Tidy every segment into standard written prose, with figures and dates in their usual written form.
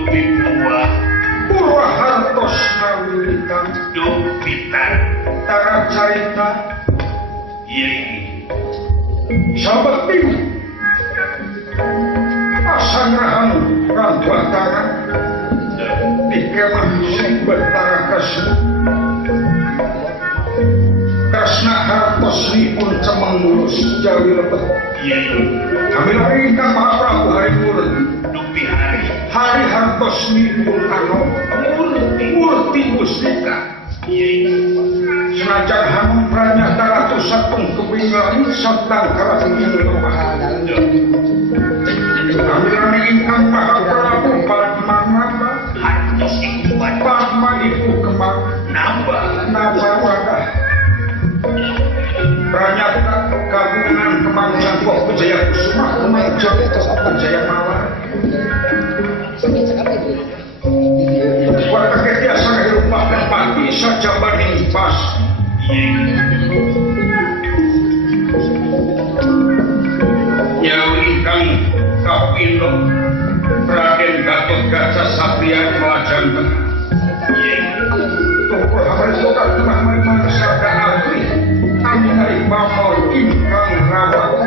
dupi buah purwa hartos ngawilitan dupitan tara carita yeng sabeting pasangrahan rantwatara di kemah sing betara kasmu kasna hartosnipun cemeng mulus jawi lebet yeng kami lari ingkang Maha Prabu hari mulut dupi hari hartosnipun ano murti mustika yeng senajan hanum pranyata ratusan kepinggalan satang karatungin rumah kami lari ingkang Maha Prabu Padmanaba hartos ikuan Padma ibu kemar nambah wadah pranyata kagungan kemangunan Kok Wijaya Kusuma Kemajang Wijaya Mawar Warta ketiasa rumah dan pati saja banding pas nyawi ingkang kapindo Raden Gatot Kaca Satria Melajang Tengah Tukul hamil suka tengah memang sabda agri kami dari pamor ingkang rawa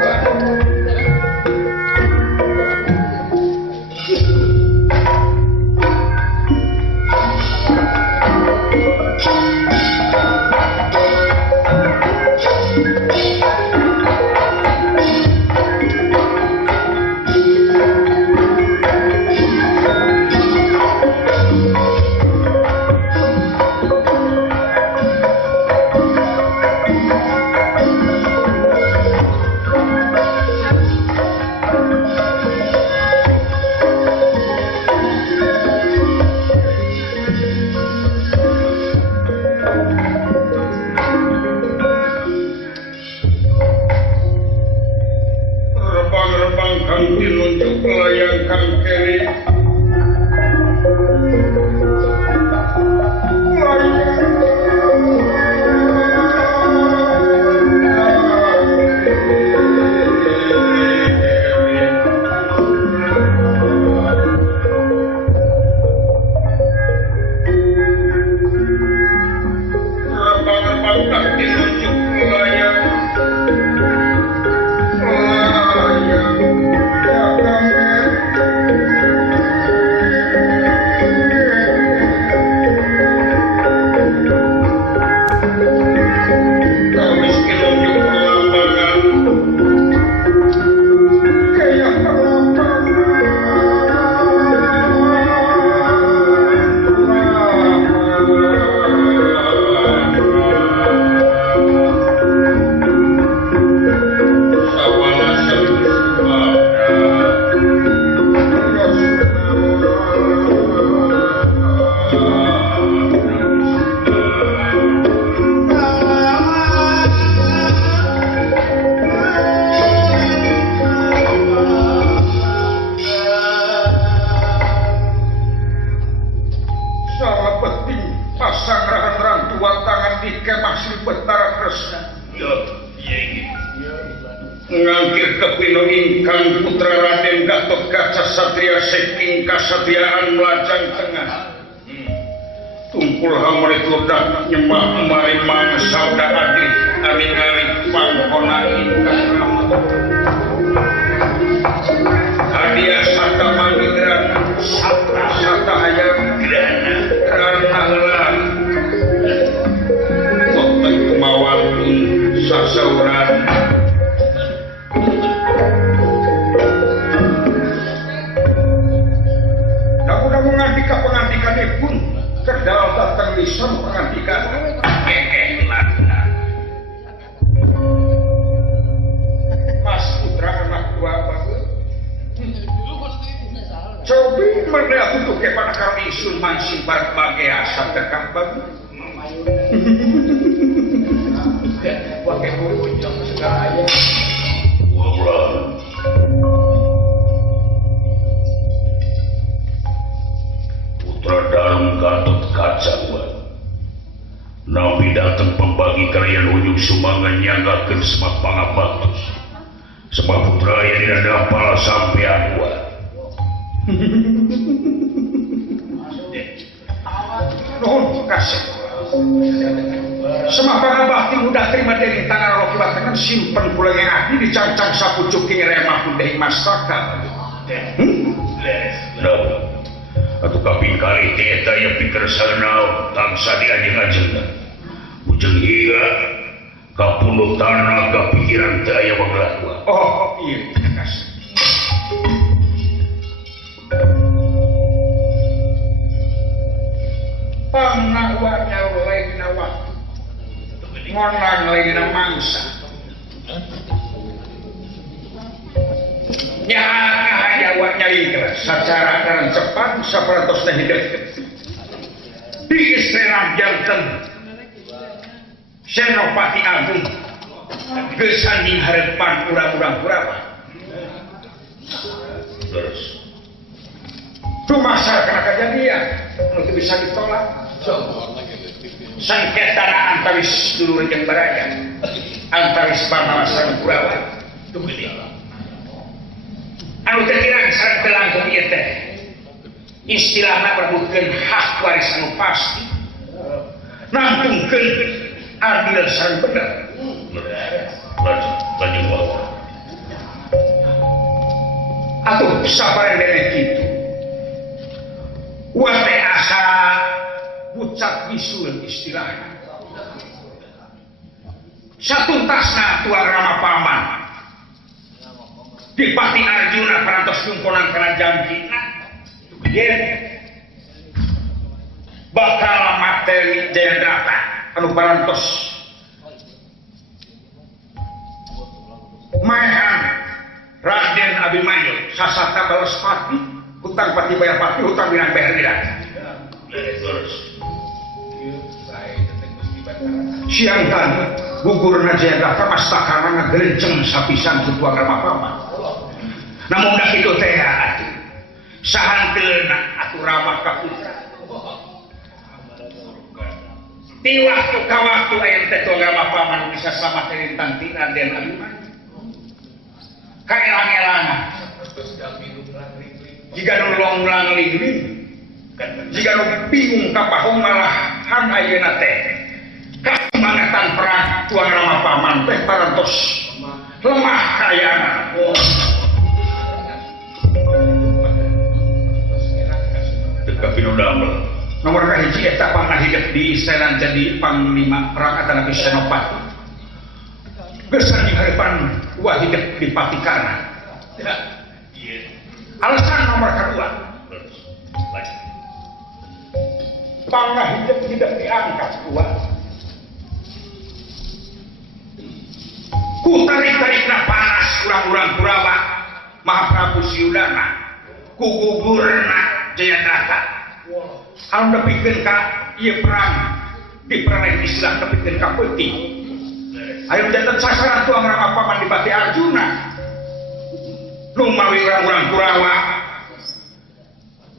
ngangkir kepino ingkang putra Raden Gatot Kaca Satria saking kasatriaan Melajang Tengah tumpul hamuri tudak nyembah mari mangsauda adi aring-aring pangkona ingkang ramah hadiah sata mangidrana sata hayang grana heula Otak kemawatun sasauran ngandika pengandikanipun kedal datang lisan pengandikan lada Mas putra anak dua bagus cobi melihat untuk kepada kami isun mansing bagai asap dekat bagus pakai bujang segalanya dalam Gatot Kaca Nabi datang pembagi kalian ujung sumbangan nyanggakan semak pangabatus semak putra yang tidak ada pala sampai aku kasih. Semua bakti mudah terima dari tangan Rocky Batangan simpen pulang yang ahli dicancang sapucuk king remah pun dari masyarakat. No. Atau kaping kali kita yang pikir sana tangsa di ajeng-ajeng. Ujung hingga kapuluh tanah kepikiran daya berlaku. Oh iya, terima kasih. Pangawanya lain waktu, ngonang lain mangsa. Nyaha awaknya ikhlas secara dan cepat saperantos teh hidup. Di istana janten Senopati Agung gesanding harapan urang-urang Kurawa. Terus Dumasa kena kejadian itu bisa ditolak. Sengketa antaris dulur jeung baraya, antaris Bangsa Kurawa. Anu teu kirang sareng teu langkung ieu teh istilahna berbutkeun hak waris anu pasti. Nangtungkeun adil sareng bener. lanjut wawa. Atuh sabareng kitu. Wate asa bucat bisul istilahnya. Satuntasna tuang Rama Paman di Pati Arjuna parantos kumpulan kana janjina kemudian bakal materi Jayadrata anu parantos maehan Raden Abimanyu sasata Balespati hutang Pati Bayapati hutang Binang Behar Terus siang tadi gugurna Jayadrata mastakana ngagelenceng sapisan ku tuang Rama Paman. Namun dah itu teh atuh sahanteulna atuh Rama Kaputra. Di waktu ka waktu aya teh tuang Rama Paman bisa selamat lintang ti Raden Abimanyu. Kaelang-elangan. Jika nu long-lang lingling, jika nu bingung kapahong malahan ayeuna teh kamangatan perang tuang Rama Paman teh parantos lemah kayana. Kapinu damel. Nomor kahiji eta pernah hidup di istana jadi panglima perang Nabi Senopati. Geus di harapan wah hidup di Patikana. Alasan nomor kedua, pernah hidup tidak diangkat kuat. Ku tarik-tarikna panas kurang-kurang Kurawa Mahaprabu Siudana ku gugurna Jayadrata. Anu nepikeun ka ieu perang diperoleh istilah nepikeun ka peuting. Aya janten sasaran tuang Rama Paman di Pati Arjuna. Nu mawi urang-urang Kurawa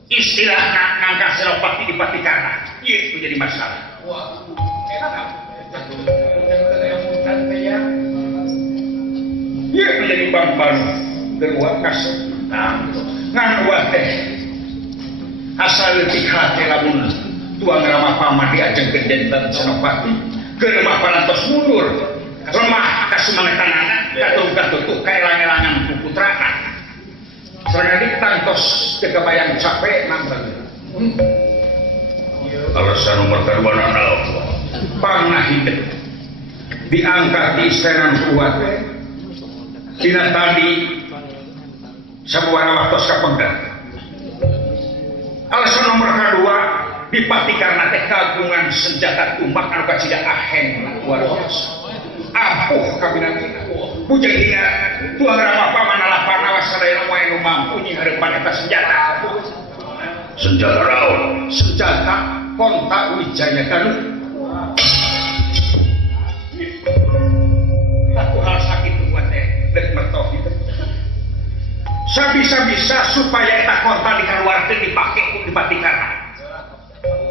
istilahna ngangkat Senopati di Patikana. Ieu itu jadi masalah. Wah, eta ieu itu jadi bang-bang kedua kasih. Ngan teh asal leutik hate lamun tuang Rama Paman diajengkeun janten Senopati keur lemah parantos mundur lemah kasumangetanana katutuh kaelang-elangan ku putrana sareng ditangtos teu kabayang capek nambah. Alasan nomor kedua naon? Pangna hidup diangkat di istana kuat dina tadi sabuara waktos kapenggan. Alasan nomor kedua dipati karena teh kagungan senjata tumbak anu kacida aheng luar biasa. Ampuh kabinangina. Bujang hingga tuang Rama Paman alapana wasadaya moe nu mampu nyi hareupan eta senjata. Senjata naon? Senjata Konta Wijaya Galuh. Aku hal sakit buat teh dek mertok itu. Sabisa-bisa supaya eta konta dikaluarkeun dipake ku dipatikana.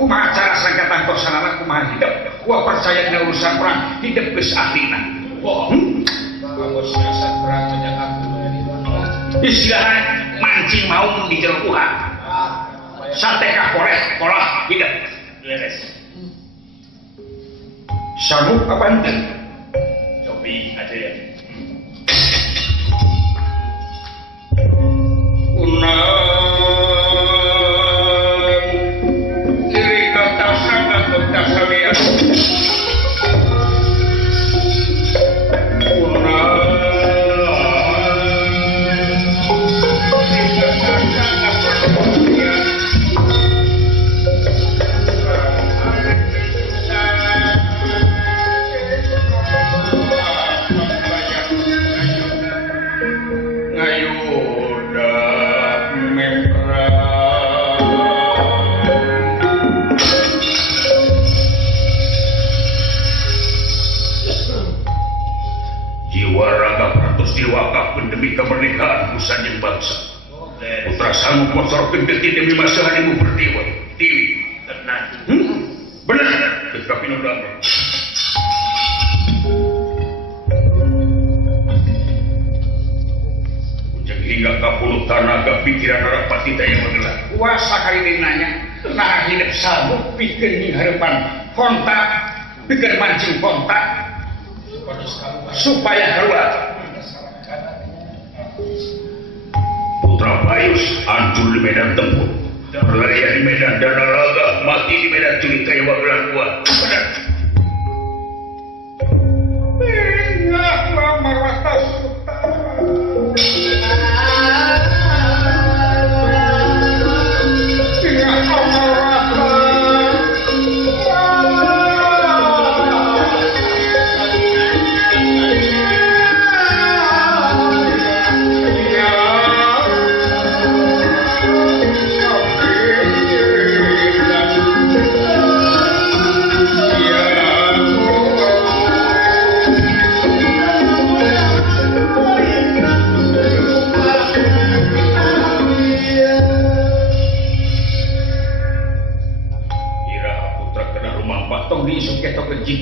Kumaha cara sangkatan tosanana kumaha hidup? Gua percaya dina urusan perang hidup geus ahlina. Bos biasa perang menjaga istilahna mancing maung di jero kuha. Sate ka koreh pola hidup. sanggup apa enten? Cobi aja ya. Iri kata sangat berkasalian. Diwakafkan demi kemerdekaan Sanjung bangsa. Putra sanggup mensorkan demi masa harimu berdewa. Tili. Tenang. Benar. Tetapi nodang. Ujung hingga kapuluh tanaga pikiran Narapati daya menggelar. Kuasa kali ini nanya. Nah hidup sanggup bikin harapan kontak. Bikin mancing kontak. Supaya keluar. Putra Payus hancur di medan tempur, berlarian di medan dana laga, mati di medan curi kaya wagelan kuat. Benar. Ingatlah marwata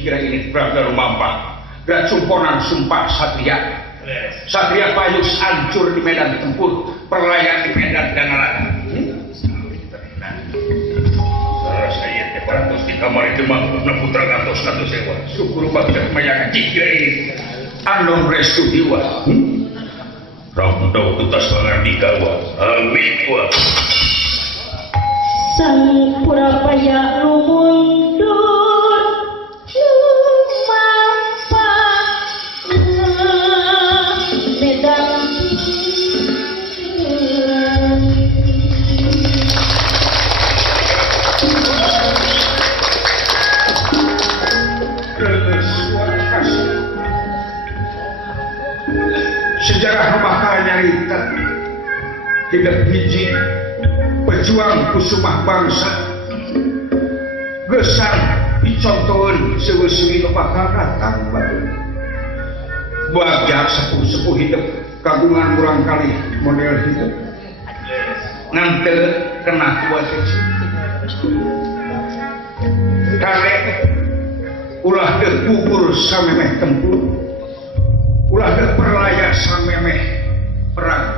kira ini Praga Rumampa gerak sumponan sumpah Satria. Satria Payus hancur di medan tempur, perlayan di medan Danalaga. Saya teparatus di kamar itu mangkukna putra gantos katu sewa. Syukur bakal mayangan kira ini andong restu diwa. Ramdau tutas pangan di kawa. Amin kuat. Sang Purapaya lumundur sejarah bakal nyarita tidak hiji pejuang kusumah bangsa gesan dicontohin sewe-sewe bakal datang belajar sepuh-sepuh hidup kagungan kurang kali model hidup ngantel kena tua sesi kare ulah dekukur samemeh tempur ulah perlayar samemeh perang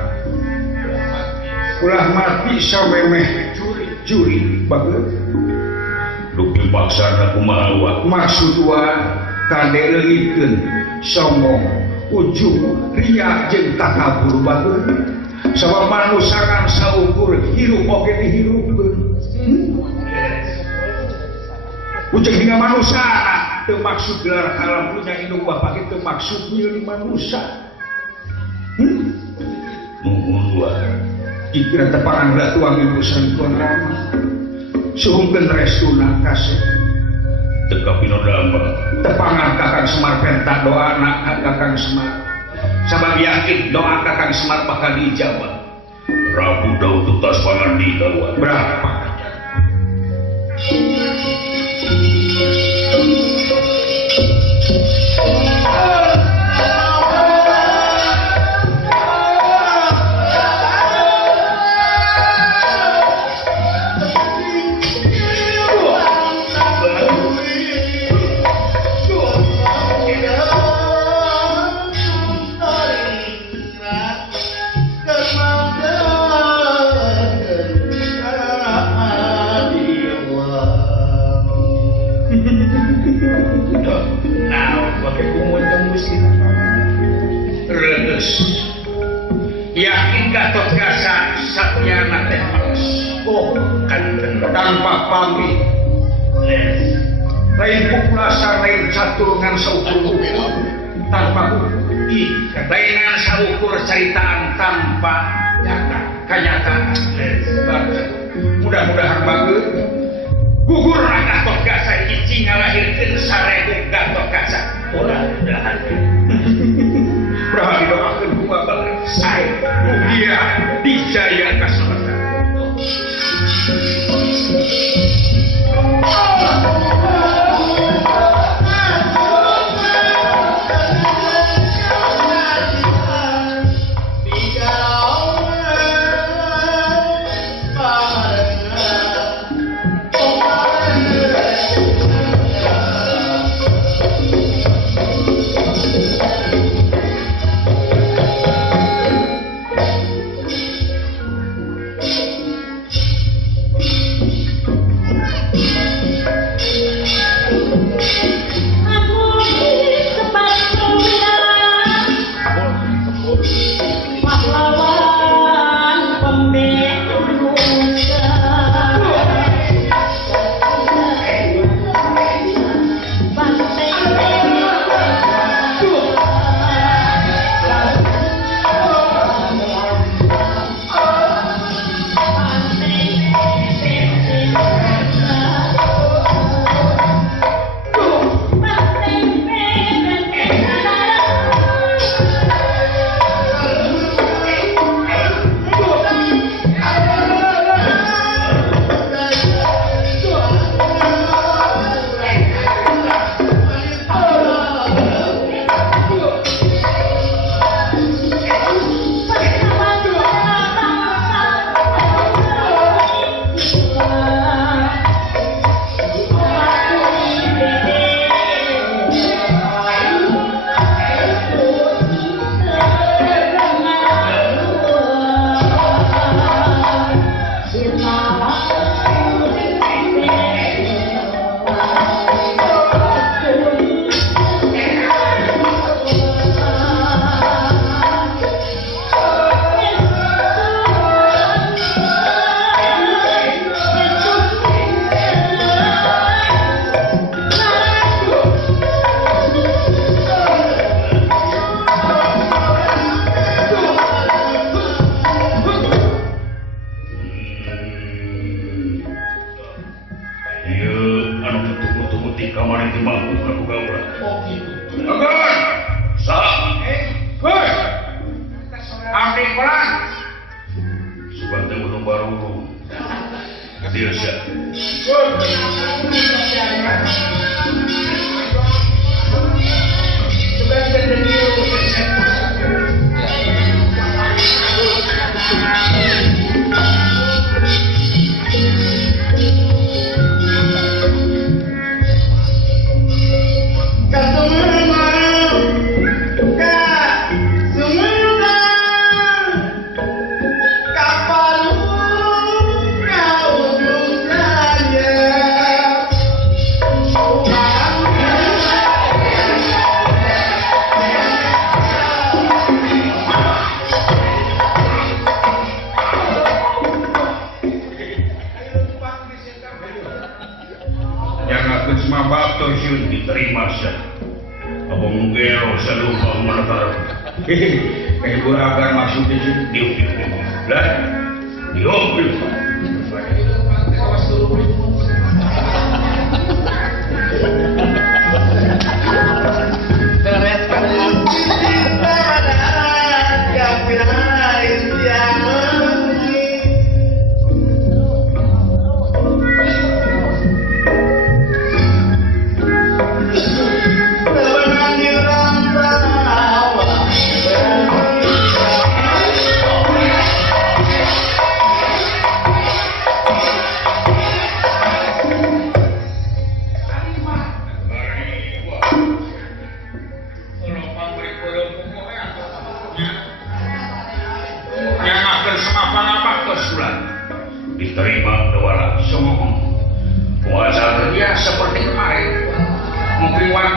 ulah mati samemeh juri bagus Duki maksana kumaha maksud wa kade leungikeun sombong ujung ria jeung takabur bagus sabab manusangan saukur hirup oge dihirupkeun ujung hingga manusia teu maksud gelar alam punya indung bapak itu maksud milih manusia nuhun wa dikira tepangan da tuang ibu sangkon rama suhungkeun restuna kasih teka pinodama tepangan Kakang Semar penta doa anak Kakang Semar sabab yakin doa Kakang Semar bakal dijawab Rabu daun tutas pangan di kawa berapa make kumon jeung Gusti Reus yakin Gatot Kaca satyana teh males tanpa pamrih lain pukulasa lain caturungan saukur tanpa bukti lainan saukur caritaan tanpa kenyataan mudah-mudahan bagus gugur Gatot Kaca hiji ngalahirkeun 1000 Gatot Kaca mudah-mudahan Praha didoakeun ku Bapak sae mugia dijaya kasalamatan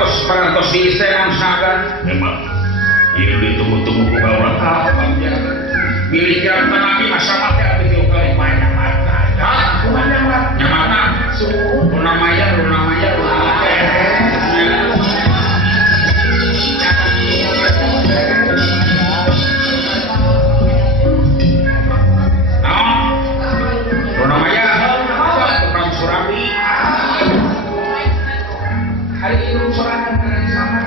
parantos di Serang Sagan. Memang ini ditunggu-tunggu ku kawan. Bilih kira nabi masa mati abdi teu kali banyak mata. Hah? Kumaha mata? Nyamana? Luna Maya. Luna Maya. Tukang Surabi. Hari ini sorangan dari sama.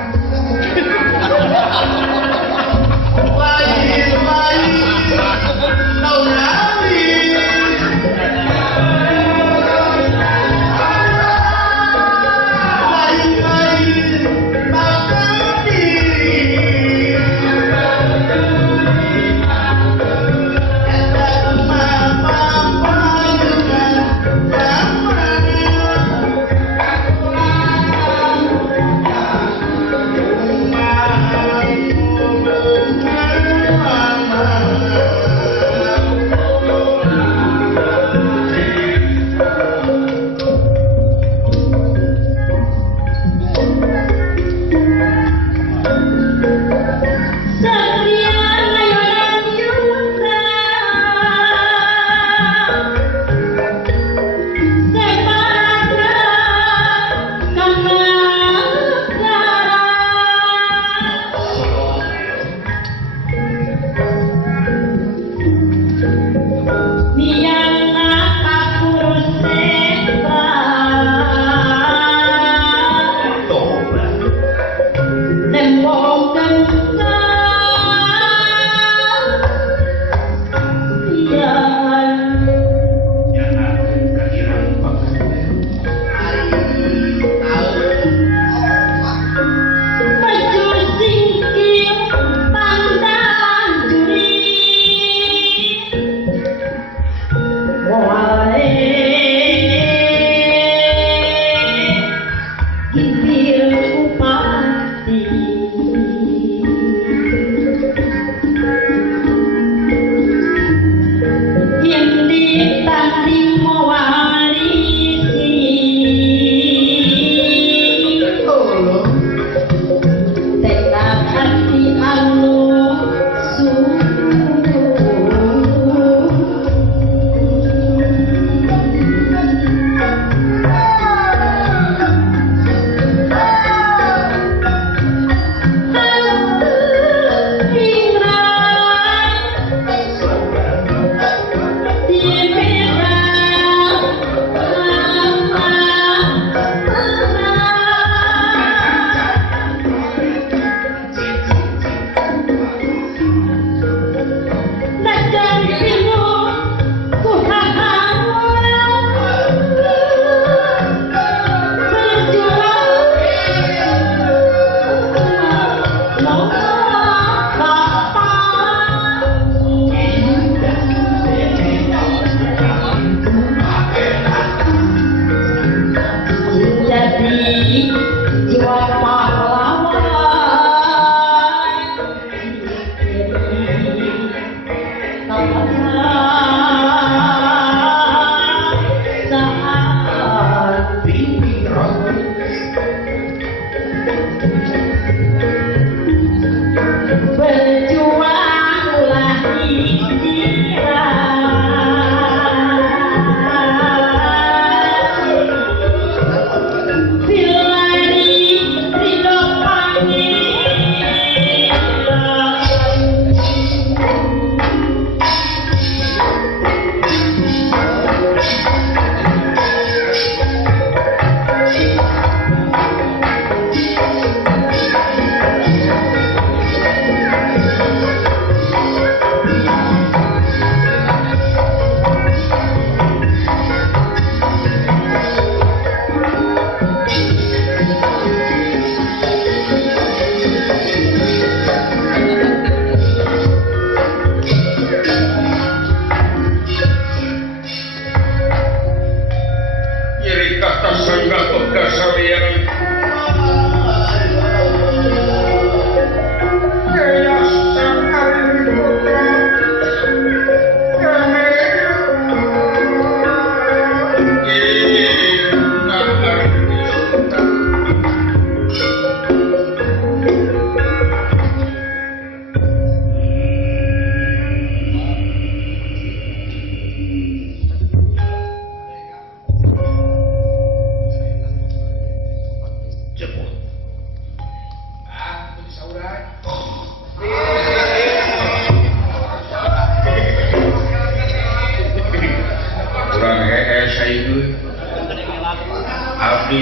abdi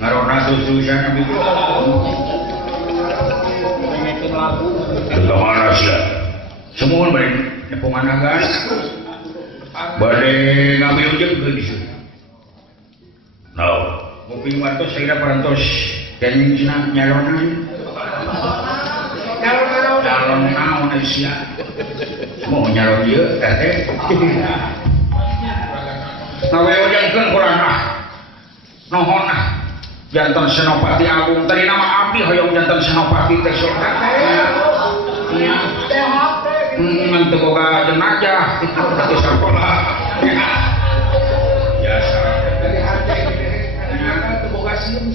ngarona sususan abdi Tengah mana sih? semua bari nepungan agan bade ngambil ujung ke di sini Nah, ngopi wartos saya parantos kenging cina nyalonan calon naon Aisyah mau nyalon ieu teh ngawe ojengkeun kurang nohon jantan Senopati Agung tadi nama abdi hoyong jantan Senopati teh sok nya teu boga jenazah teu sakola biasa teu boga sieun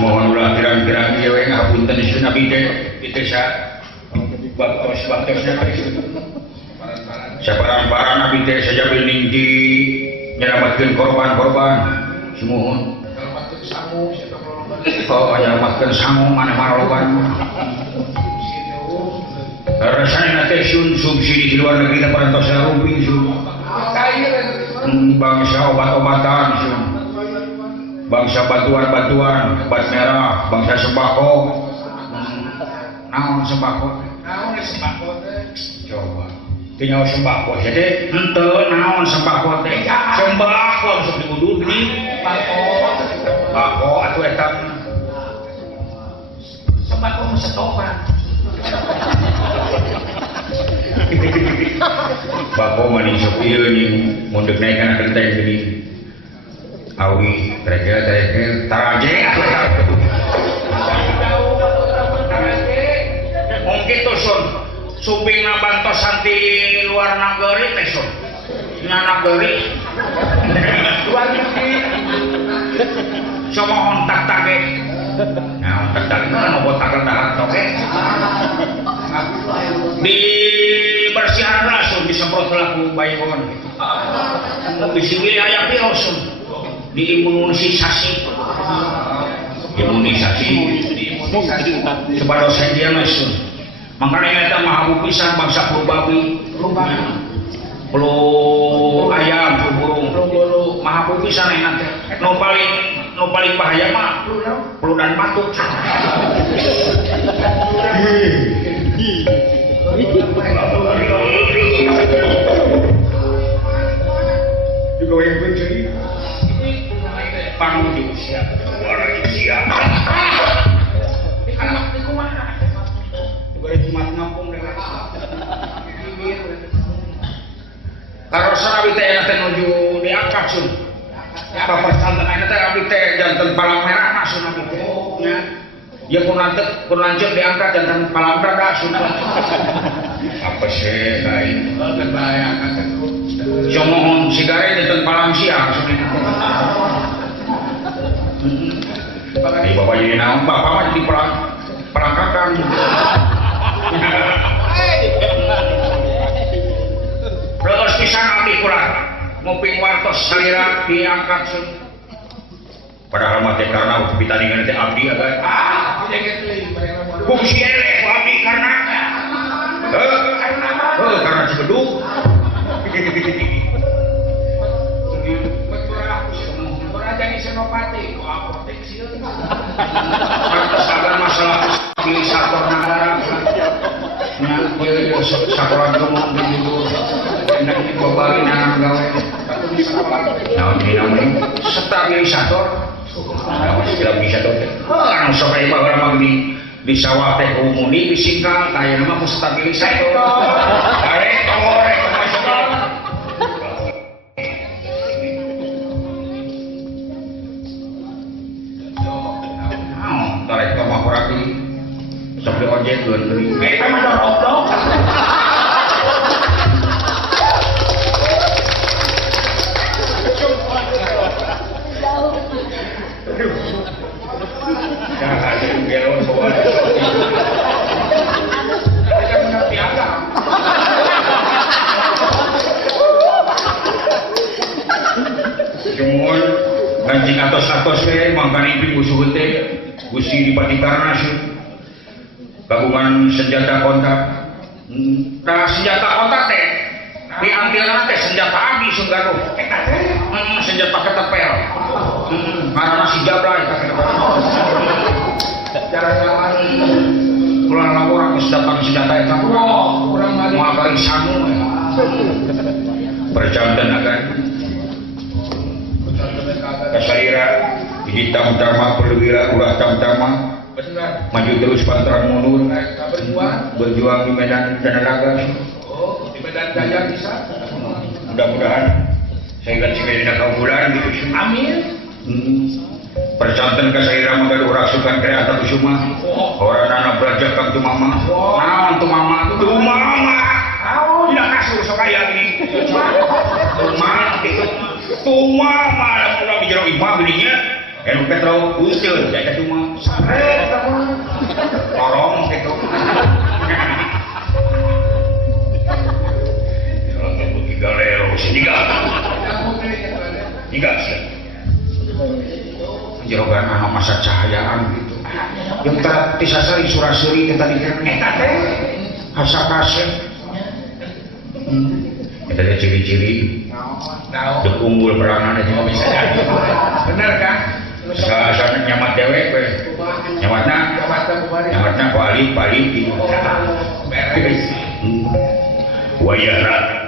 Mohon ulah kirang-kirang ieu we ngapunten Istri Nabi teh kitu sa baktos-baktosna sabarang-barang Nabi teh sajabil ningti nyelamatkeun korban-korban sumuhun nyelamatkeun sangu mana maroban rasana teh sun subsidi di luar negeri parantos rumping sun bangsa obat-obatan sun bangsa bantuan-bantuan obat merah bangsa sembako naon sembako coba tinggal sembako jadi henteu naon sembako teh sembako sok dikudu di bako atuh eta sembako setopan bako mani sok ieu ning mun deuk naik kana genteng gini awi terakhir taraje mungkin tuh sun suping bantos santi luar nagari teh sun nagari luar negeri sama ontak tage nah ontak tage kan mau tagal tahan toke di bersihan langsung disemprot laku baygon di sini aya piro sun diimunisasi sebadosen dia langsung makanya kita mahabu pisan bangsa flu babi flu ayam flu burung mahabu pisan nanti nu paling bahaya mah flu dan batuk juga yang benceri panuju siap suara siap anak di kumaha boleh cuma ngampung dengan kalau sarawi teh teh nuju diangkat sun apa persantan ana teh abdi teh janten palang merah sun abdi teh nya ya pun lanjut diangkat janten palang merah sun apa sih lain berbahaya kata jomohon sigare janten palang siang sun Di bapak jadi naon, bapak mah jadi perangkakan. Terus pisan abdi kurang, nguping wartos salira diangkat sun. Padahal mah teh karena pitandingan teh abdi agak. Fungsi eleh abdi karena. Karena cibeduk. Jadi Senopati, kok apotek sih? Pertasakan masalah stabilisator negara. Nah, sakuran ngomong begitu. Enak dibobali nang gawe. Nah, ini namanya stabilisator. Stabilisator. Anu sampai bawa di sawah teh umuni disingkal, kayak nama stabilisator. Karek korek nasional. Tarik sama kuraki sampai ojek dua beli. Kita mendorong dong. Jangan belok soal. Kita mengerti apa? Cuman ganjing atos-atos we mangkani ibu suhun teh. Gusti Dipati Karnas gabungan senjata kontak senjata kontak teh diambil teh senjata abdi langsung gaduh eta teh senjata ketepel karena si Jablay jalan-jalan pulang laporan ke datang senjata eta kurang lagi mau kali sangu perjantan akan kasaira di tam-tama perwira ulah tam-tama maju terus pantang mundur berjuang di medan Danaraga di medan Gajah bisa mudah-mudahan saya ingat si medan bulan gitu amin percantan kasaira menggaduh rasukan kaya atau kusuma orang anak belajar kang tu mama naon tu mama tidak kasur sekaya ini mama lah pulang di jeruk imam belinya enu petro usil saya cuma sare lorong gitu kalau tiga lero tiga sih jerogan anak masa cahayaan gitu yang tak tisasari surasuri kita dikan asa kasih kita lihat ciri-ciri unggul peranan itu bisa jadi benar kan asal nyamat dewek nyamatna balik gitu wayana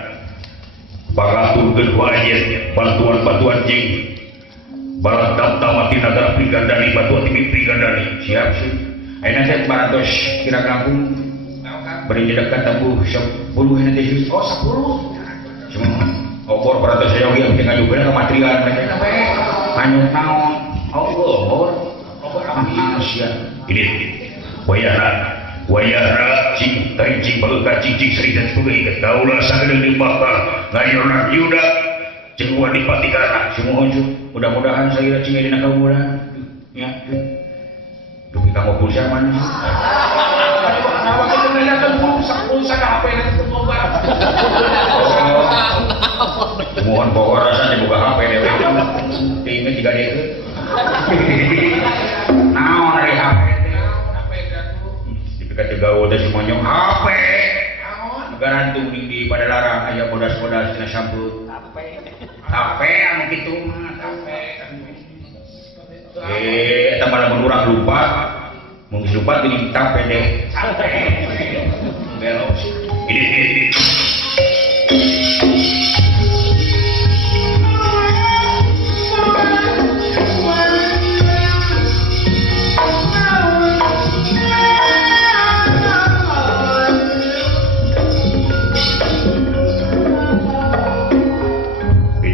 baraturkeun wajib bantuan jing barat tamati nagara prigandani batuan timit prigandani siap sih ayeuna teh 200 kira kampung beri dekat tempuh 10 nanti 10 cuma obor beratus saya yang tinggal juga ke material mereka hanya naon obor manusia ini wayara cing cing baluka cing seri dan sebagainya kaulah sagede di bakal ngayurna yuda jeung wadipati kana semua mudah-mudahan saya cing dina kaumuran ya dupi kamu pulsa mana pulsa HP itu mohon pokok rasa dibuka HP dewe tinggal juga dia naon dari HP dipikat juga udah semuanya HP negara tuning di pada larang ayah bodas-bodas kena sambut HP anu gitu eta malah menurang lupa menglupa ini tape deh belok ini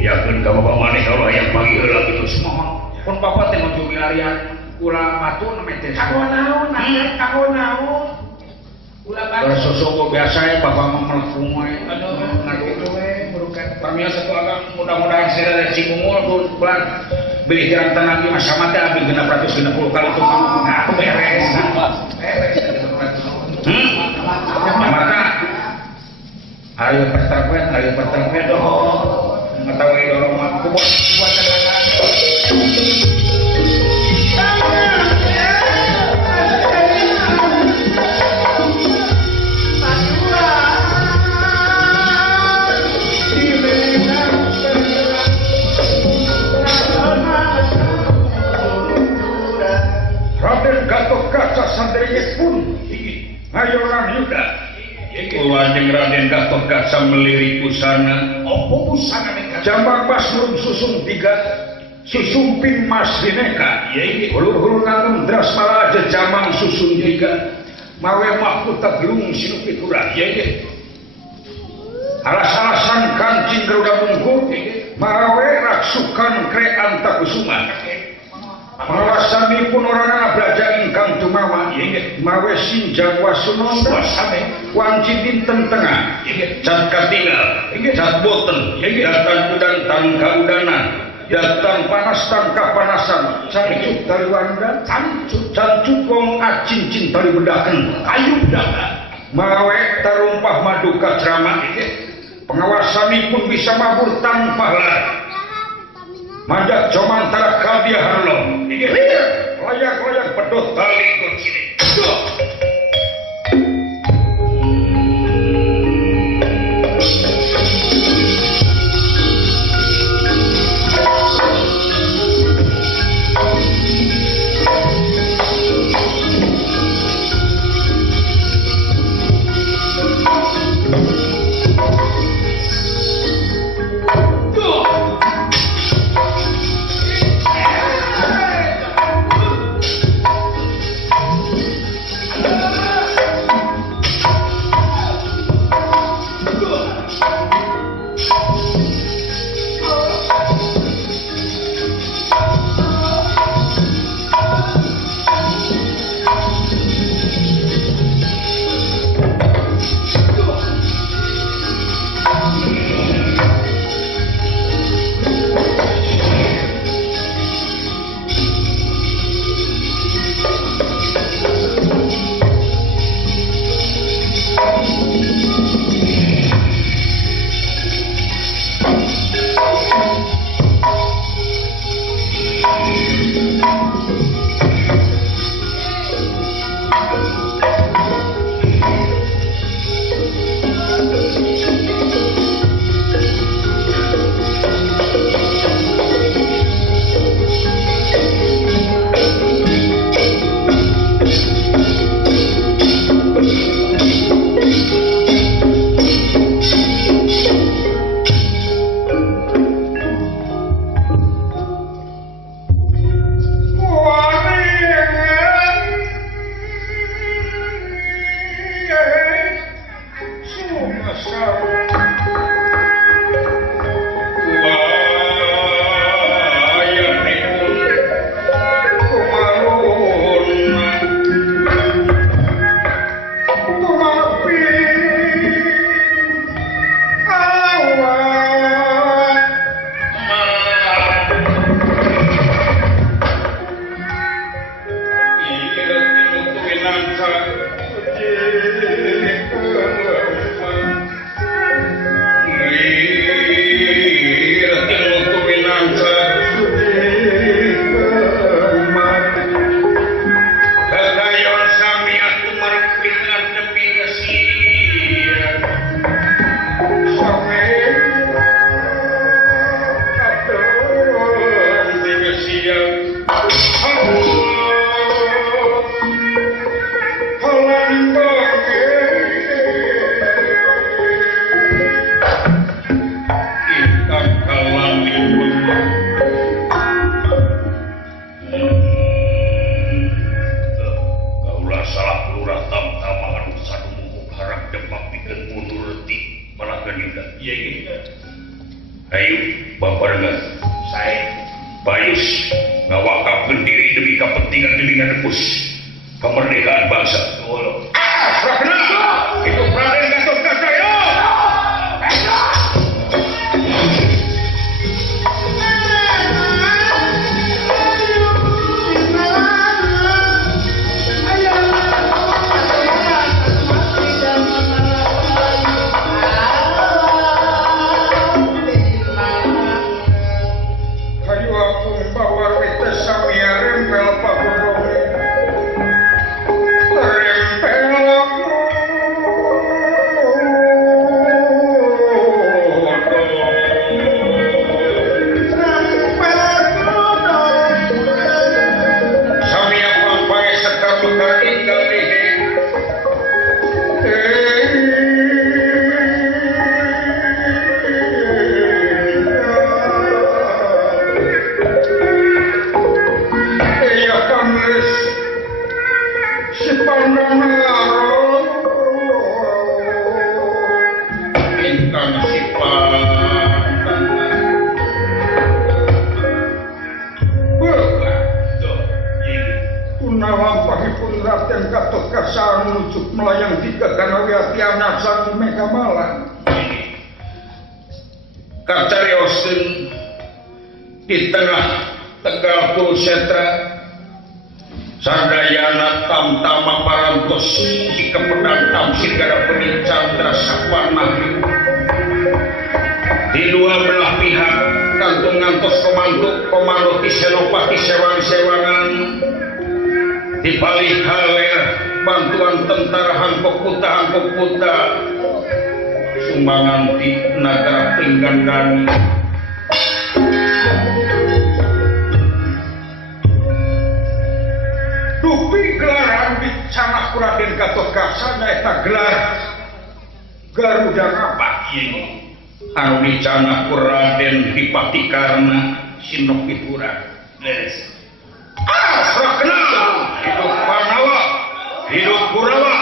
dijakeun ka bapak maneh kalau aya pagi heula kitu semohon pun bapak teh nuju milarian ulah batu namanya kagonaun ulah batu sosok biasa ya bapak mah melekung we aduh ngerti we burukan pamiasa satu agang mudah-mudahan saya dari Cimungul bulan beli jalan tanah di masa mati abis 660 kali itu nah beres maka ayo pertempet dong mengetahui dorong mampu buat Raden Gatot Kaca Sandriye pun ngayoran yuda Kulajeng Raden Gatot Kaca melirik busana opo busana jambang basrum susung 3 susumpin mas bineka yaitu hulur-hulur nangem dras malah aja jamang susun 3 mawe mahkuta gelung sinupi kurang yaitu alas-alasan kancing geruda mungkur mawe raksukan krean takusuma Pengawasami pun orang belajar ingkang tumawa mawe sinjang wasunon wanci dinten tengah cat katingal cat boten datang udan tangka udanan datang panas tangka panasan cancut dari wanda cancut wong acincin dari bedakan kayu bedakan mawe tarumpah maduka ceramah pengawasami pun bisa mabur tanpa lari Majak coman tarak kadia harlong layak pedot tali kursini Ayo babarengan saya Bayus ngawakafkeun diri demi kepentingan demi ngadepus kemerdekaan bangsa. Itu Raden Gatotkaca. Raden Gatotkaca menuju melayang di Gaganawiati Anasan Megamala. Kacarioskeun di tengah Tegal Kurusetra sadayana tamtama parantos jika pedang tamsir gara pening candra sakwarna di dua belah pihak kantung ngantos komando ti senopati sewang-sewangan di balik haler bantuan tentara Hangkok Puta sumbangan di Nagara Pinggandani dupi gelaran di Canak Raden Gatotkaca nyaeta gelar Garuda Ngabak anu di Canak Raden Dipatikarna Sinopiturang kenal hidup Panawa hidup Kurawa.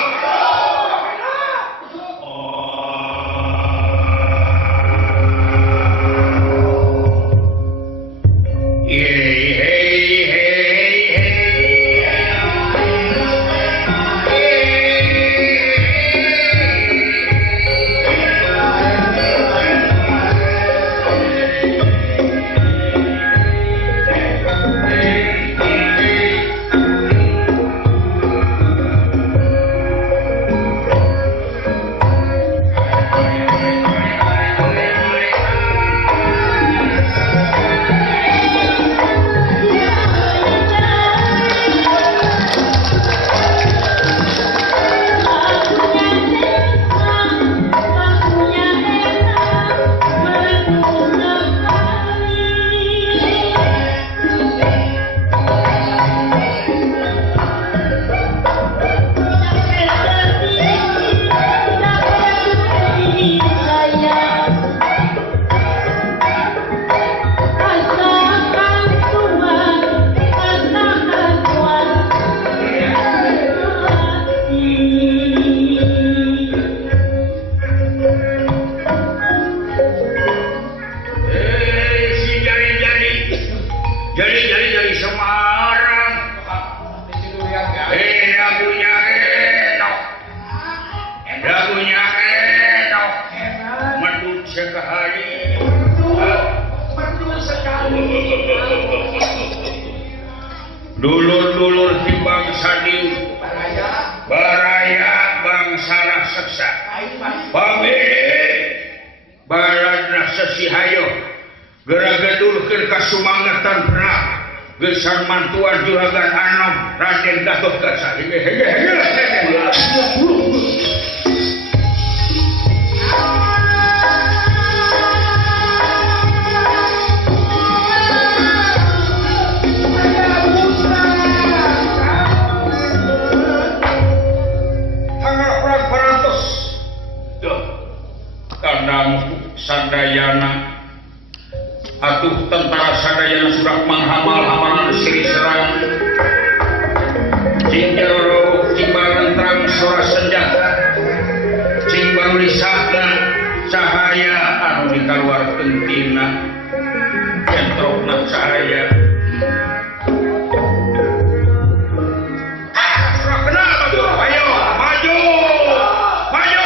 Dulur-dulur di bangsa diu baraya bangsa raseksa pamili baradna sesihayo geragedulkeun kasumangatan perang gesan mantuan juragan Anom Raden Gatotkaca sadayana atuh tentara sadayana sudah menghamal-hamalan siri serang cing jaroro cing barentrang sora senjata cing barulisahna cahaya anu keluar kentina centrokna saya kenapa tuh ayo maju maju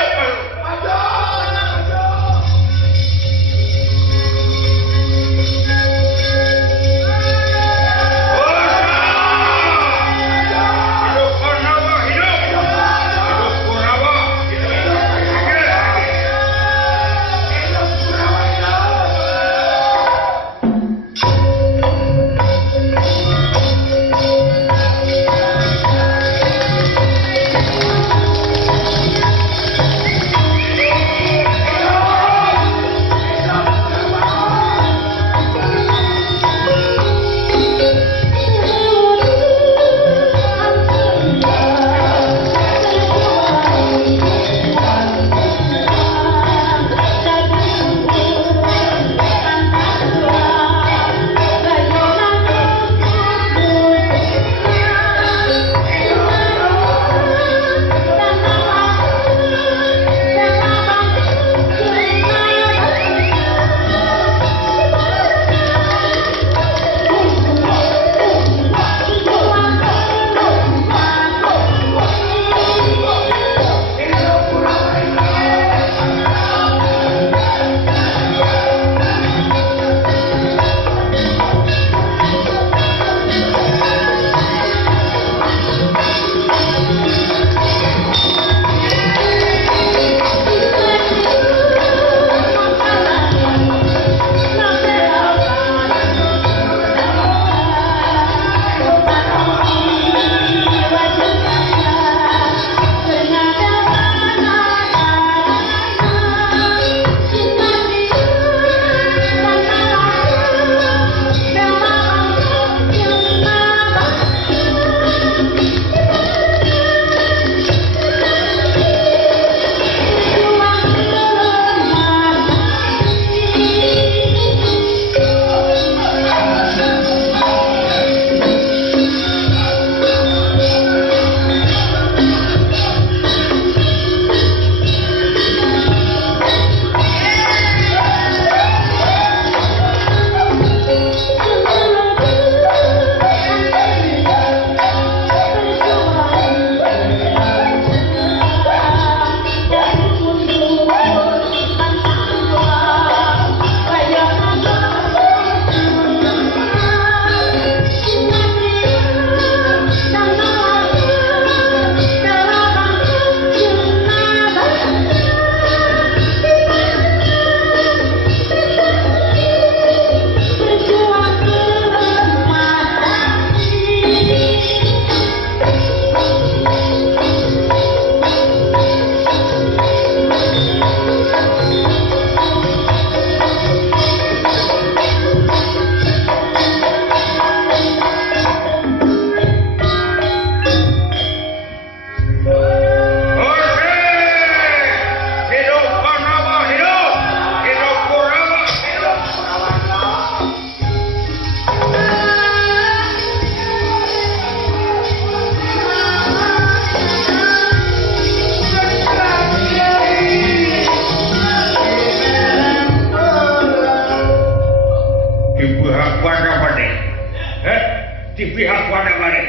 di pihak mana-mana,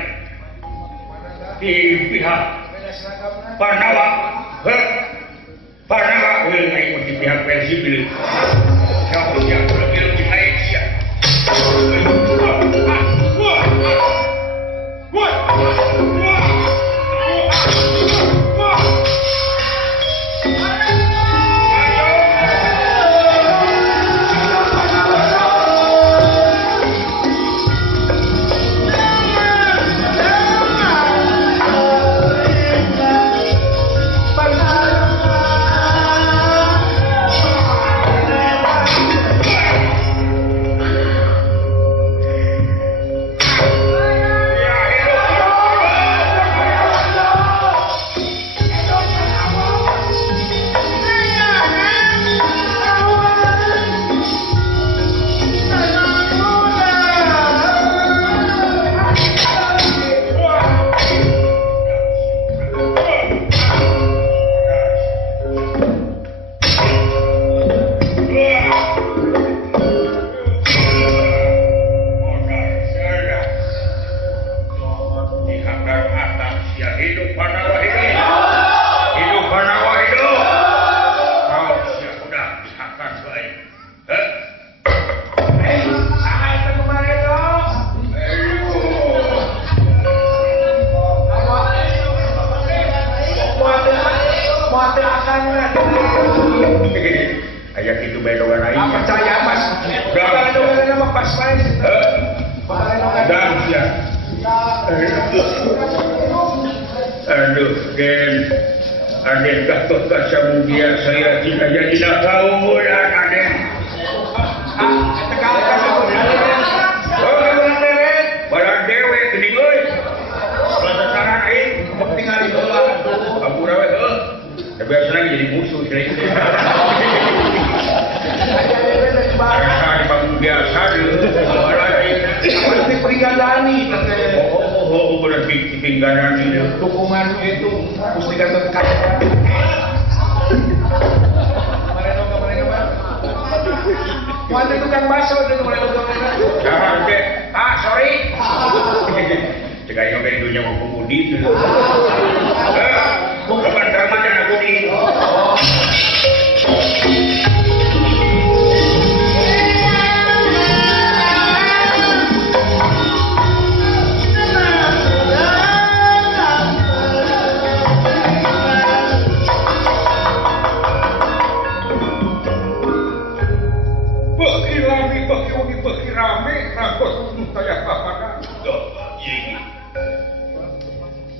di pihak Pandawa, Pandawa ikut di pihak Persib, kamu yang lebih baik sih. nama pas lain. Dan ya. Aduh, Den. Aden Gatot Kaca Mugia saya tidak jadi nakaulan Aden. Barang dewe geuning euy. Plaza sarana ieu tinggal di heula. Ampura we heuh. Tapi senang jadi musuh ceuk. Biasa di panggung biasa di Prigadani oh benar Prigadani dukungan itu mesti Gatot Kaca. Mana tukang bakso itu jangan deh. Sorry. Jika yang dari dunia mau pemudi. Bukan drama dan aku di.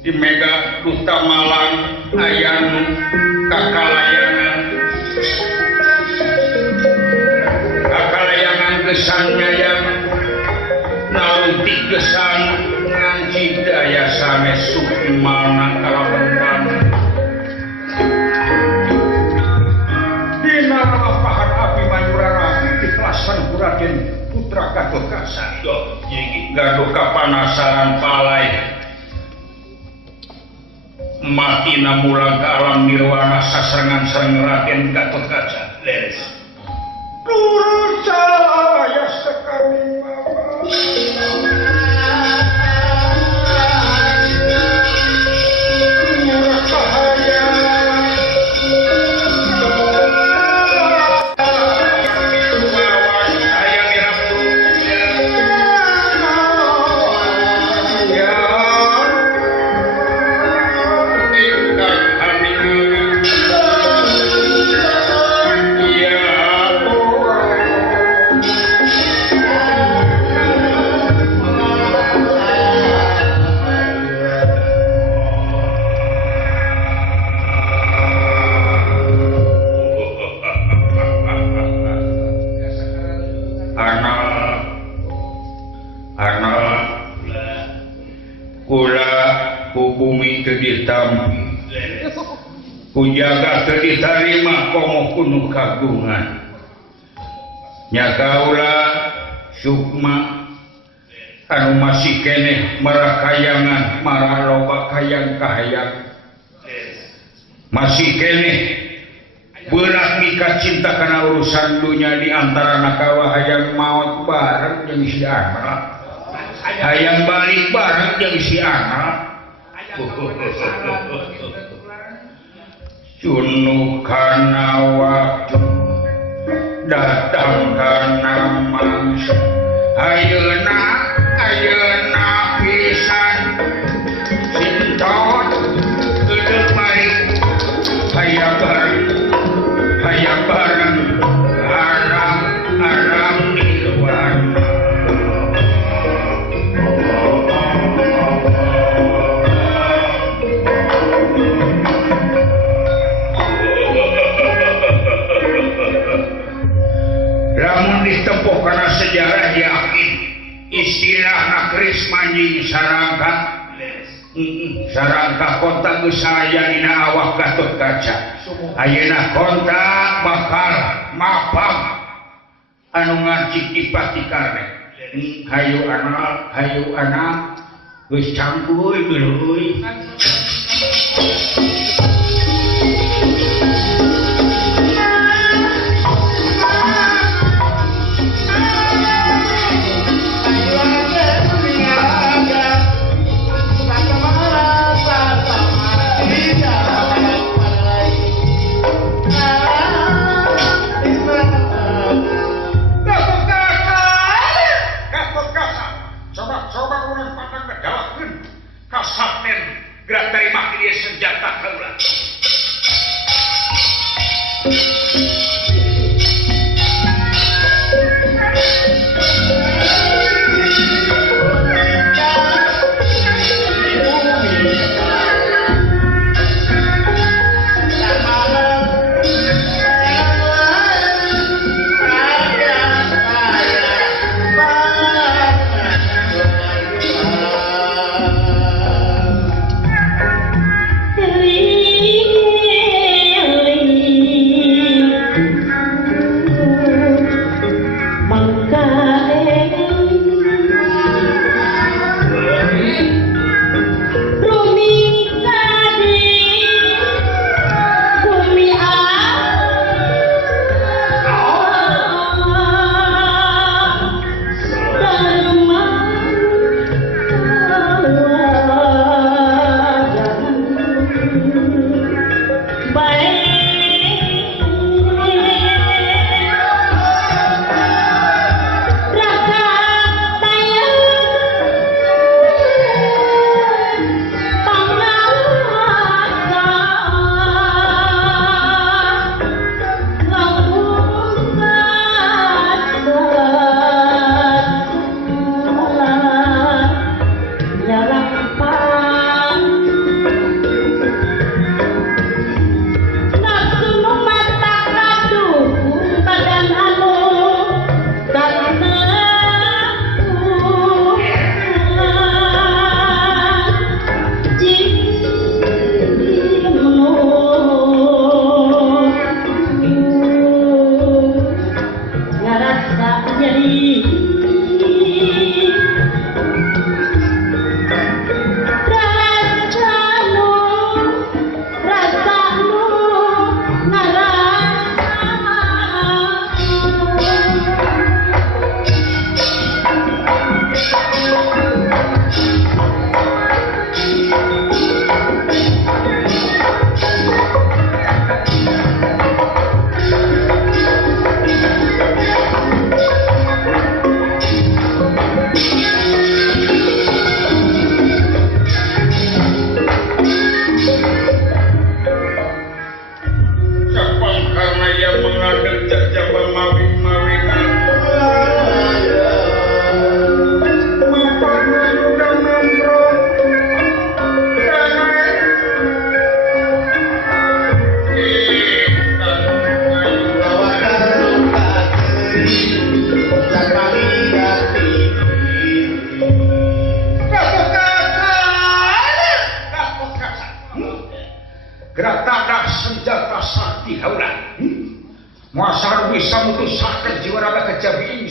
Di Mega Duta Malang ayan kakalayangan gesannya yang nauti gesan ngaji daya sanes sukmana kalabentan dina lampahan api Manjurarapi di kelasan Raden Putra Gatot Kaca gaduh kapanasaran palai mati namulang ke alam nirwana sasangan-sangan Raden Gatot Kaca leres nurut saya sekali murah cahaya kujaga teu ditarima komo kuno kagungan nya kaula sukma anu masih keneh marakayangan marah loba kayang kahayang masih keneh berat mika cinta kana urusan dunia di antara nakawa hayang maot bareng jeung si anak hayang balik bareng jeung si anak Junu kana waktu datang kana mangsa ayeuna pisan cintot geudeuh mari hayang bareng aram nirwana lamun ditempuh karena sejarah yakin istilah nakris manjing sarangka kontak geus aya dina awak Gatot Kaca ayeuna kontak bakal mapam anu ngancik dipati karne hayu anak geus cangkuy geuleuy Kasaten gerak dari makili senjata kaulah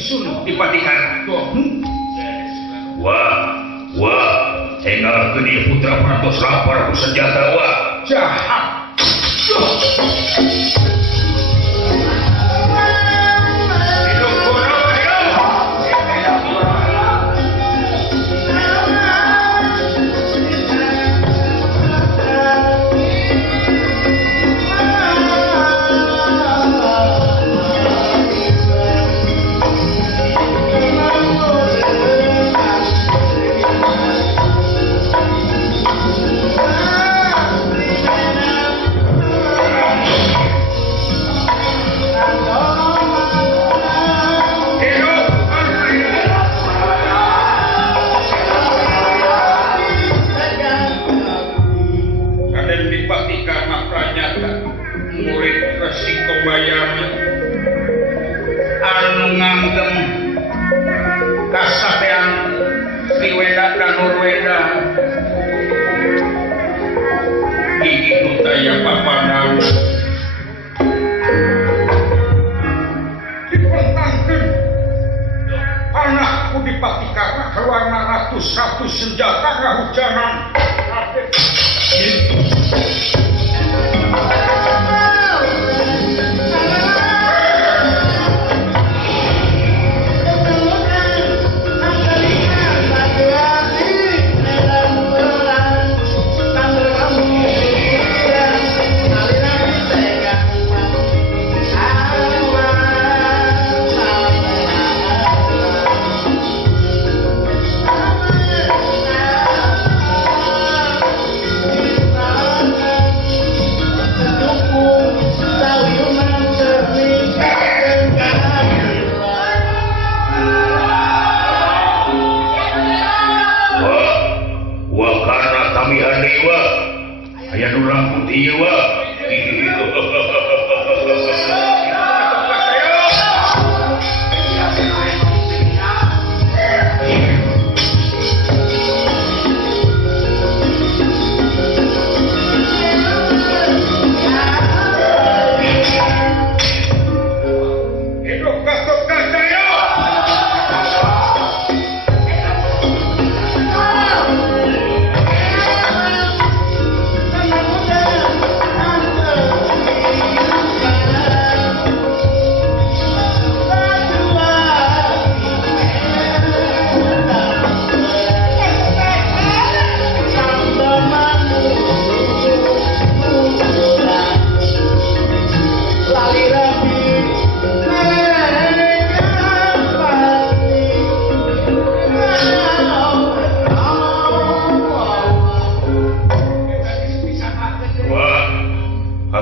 isun di Patikara. Wah, hengal geni putra Pratos lapar ku senjata wah. Jahat. Hidup kono, hidup. Anu nganggem kasapean Triweda dan Nurweda gigi daya papanan dipertangkan anakku di Patikara keluarna ratus-ratus senjata ngahujanan aya nu rambut ieu wah.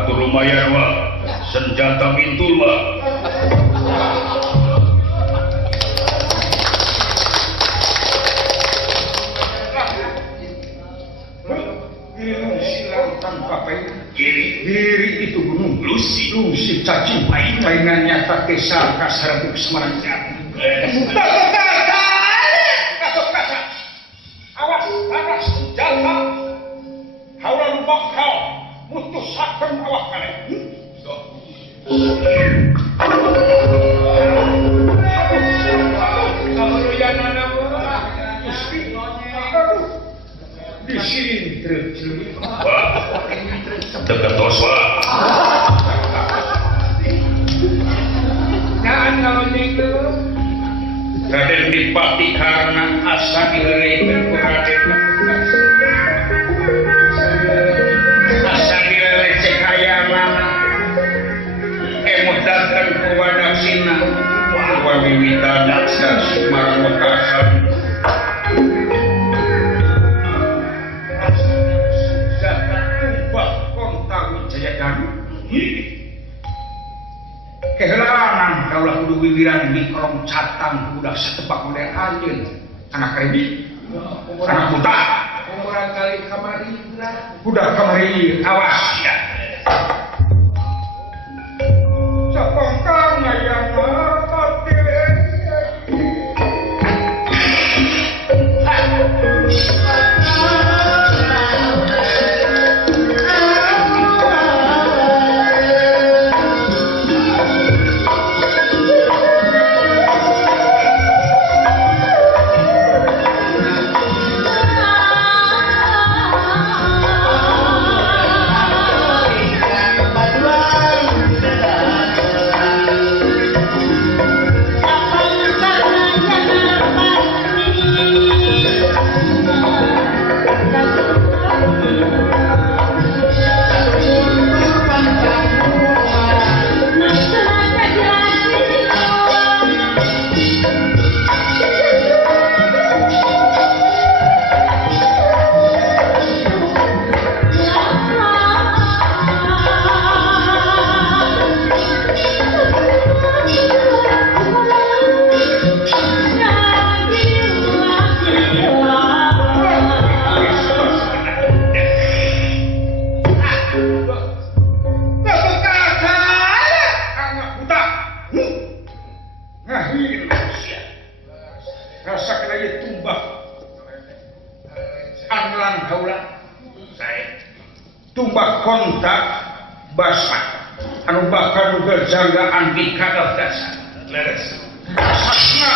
Lumayan wah, senjata mintul wah. Kiri itu gunung Lusi cacing mainannya tak kesal kasar untuk Semarang Jati. Awas panas senjata hawa lubak kau mutusakan awak kalian. Kalau yang mana di sini terjadi. Dekat Oswa. Jangan kalau itu Raden Dipati karena asa dileleh Raden asa dileleh cekayangan emot datang ke wadah sina wawimita daksa Semarang Mekasan kehelanan kaulah kudu wiwiran di kolong catang udah setepak model anjeun anak kredit anak buta umuran kali kamari udah kamari awas ya sepongkang ayam mati rasakan aja tumbak anlan kaula Saya tumbak kontak basah anu bakal gerjaga andika dasar leres. rasakna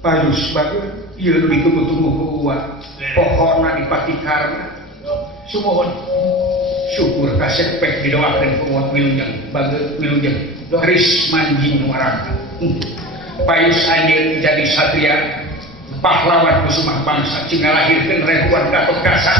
payus bagus iya ditunggu-tunggu kuat pokoknya dipatikarna sumohon syukur kasih pek didoakan kuat wilujeng bagus wilujeng ris manjing waraka payus anjeun jadi satria pahlawan kusumah bangsa cing ngalahirkeun ribuan Gatot Kaca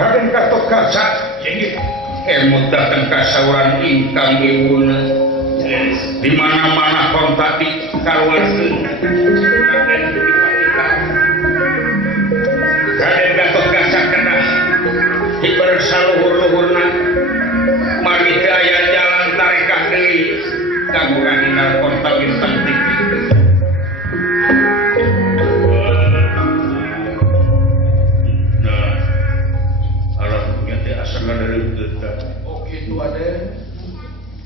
Raden Gatot Kaca jadi emut datang ke sauran ingkang ibuna di mana-mana kontak di kaluarkeun Raden Gatot Kaca kena dibersaluhur-luhurna mari daya jalan tarikah deui kanggo nginal kontak bintang TV.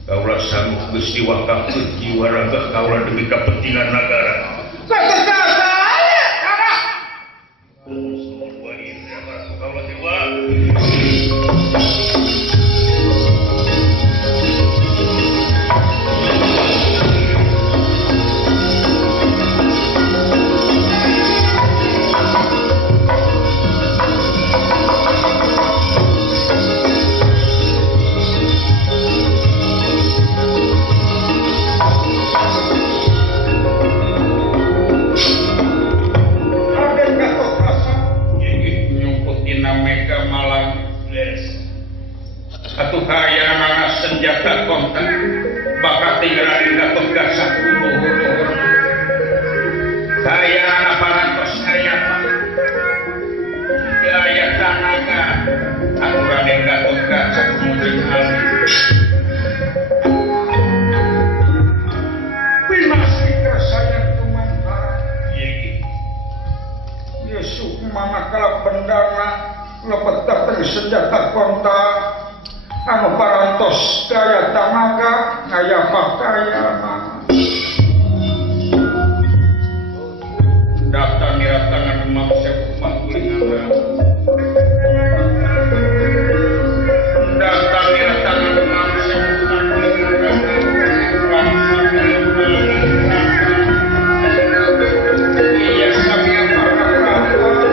Kaulah sanggup Gusti wakafkeun jiwa raga kaulah demi kepentingan negara. Gatot Kaca aya kana. Kaulah dewa. Atuh kaya nana senjata kontak bakal tinggal di Gatot Kaca luhur-luhur kaya nana parantos karyapa daya tanaga aku Raden Gatot Kaca kemudian alih binasi kersayang tumantaran Yusuf manakala bendana lepet datang senjata kontak anu parantos daya tanaga ngaya pakayana datang tangan emak sepuh mangkulingan datang tangan emak sepuh mangkulingan iya samia pakayana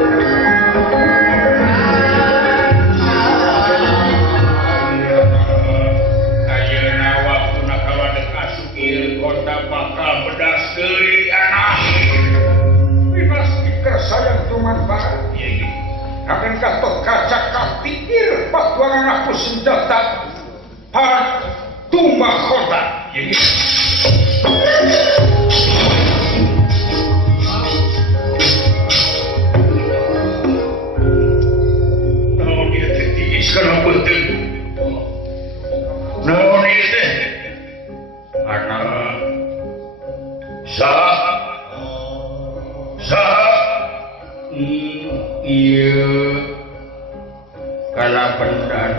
peraturan aku senjata tumbak kota. Naon dia tiis kana penting. Naon ieu teh? Anak Iya kalapendan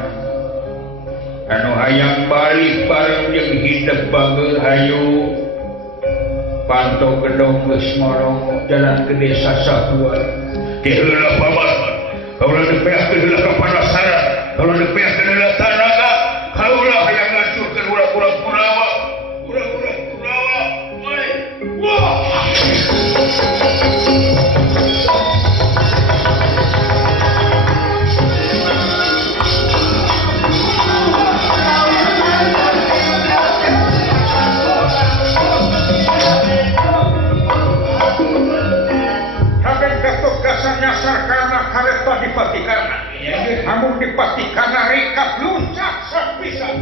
anu hayang balik bareng jeung hidup bageul hayu pantau gedong geus morong jalan ke desa Sapua Ti heula paman. Kaula nepeakeun heula ka panasara. Kaula nepeakeun heula tanaga. Kaula hayang ngancurkeun urang-urang Kurawa. Urang-urang Kurawa. Wah. Namun dipatikan rekat luncak sepisan.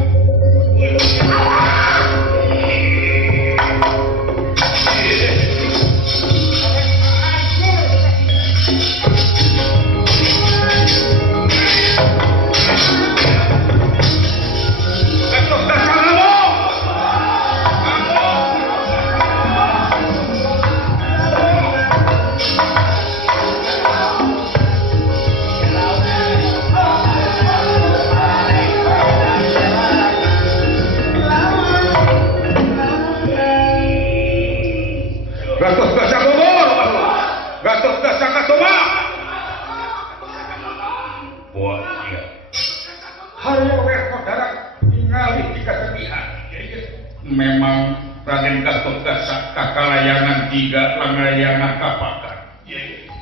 Memang Raden Gatotkaca kakalayangan tiga langlayangan kapakan.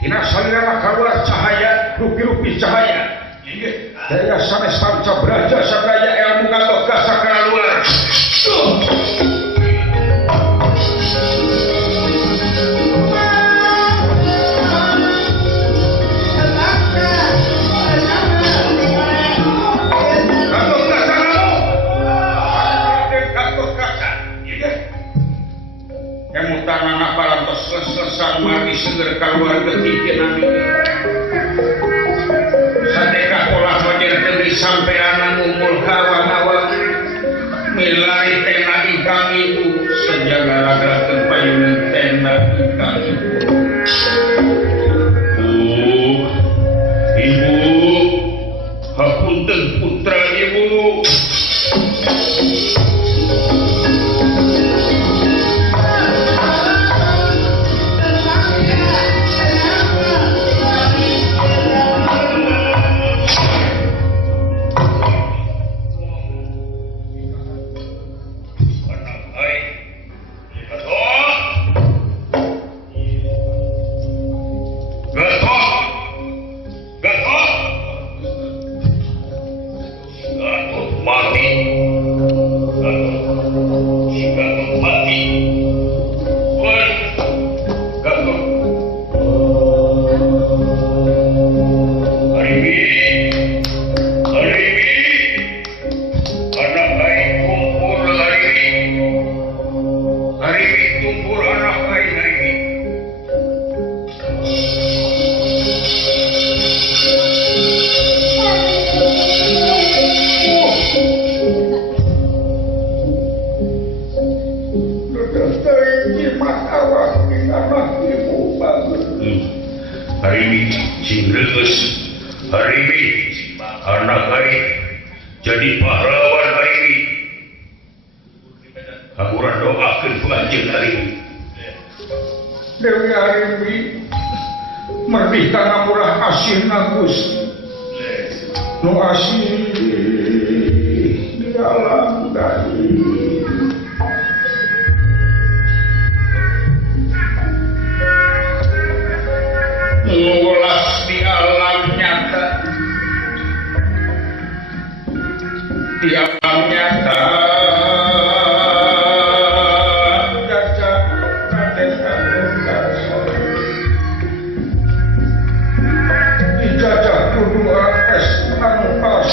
Dina salirana kaluar cahaya, rupi-rupi cahaya. Daya sanes panca braja sadaya ilmu Gatotkaca kaluar. Tanah parantos lesan mati seger keluarga tiga nami sadeka pola wajar dari sampean umul kawan-kawan milari tenda ingkang ibu senjaga payungan tenda ingkang ibu hapunten putra ibu. Jadi pahlawan hari ini. Haburan doakeun penganjeun hari ini. Dewi Arimbi merdeka ngapurah asihna Gusti. Nu asih di dalam daging. Ngulas di alam nyata. Di alam nyata jajak Raden Gatotkaca dijajak kudu es anu pas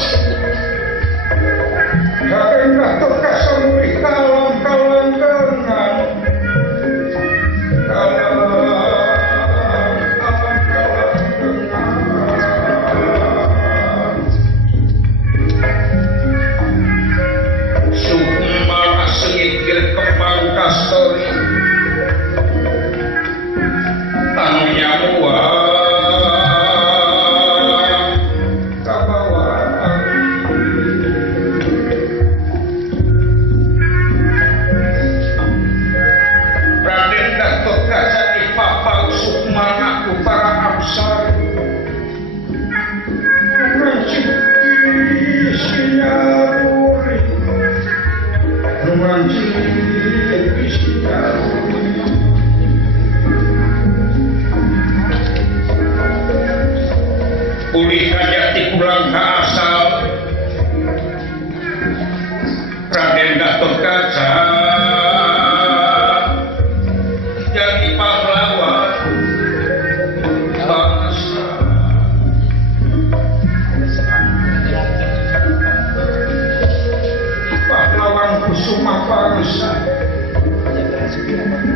Gusti Allah.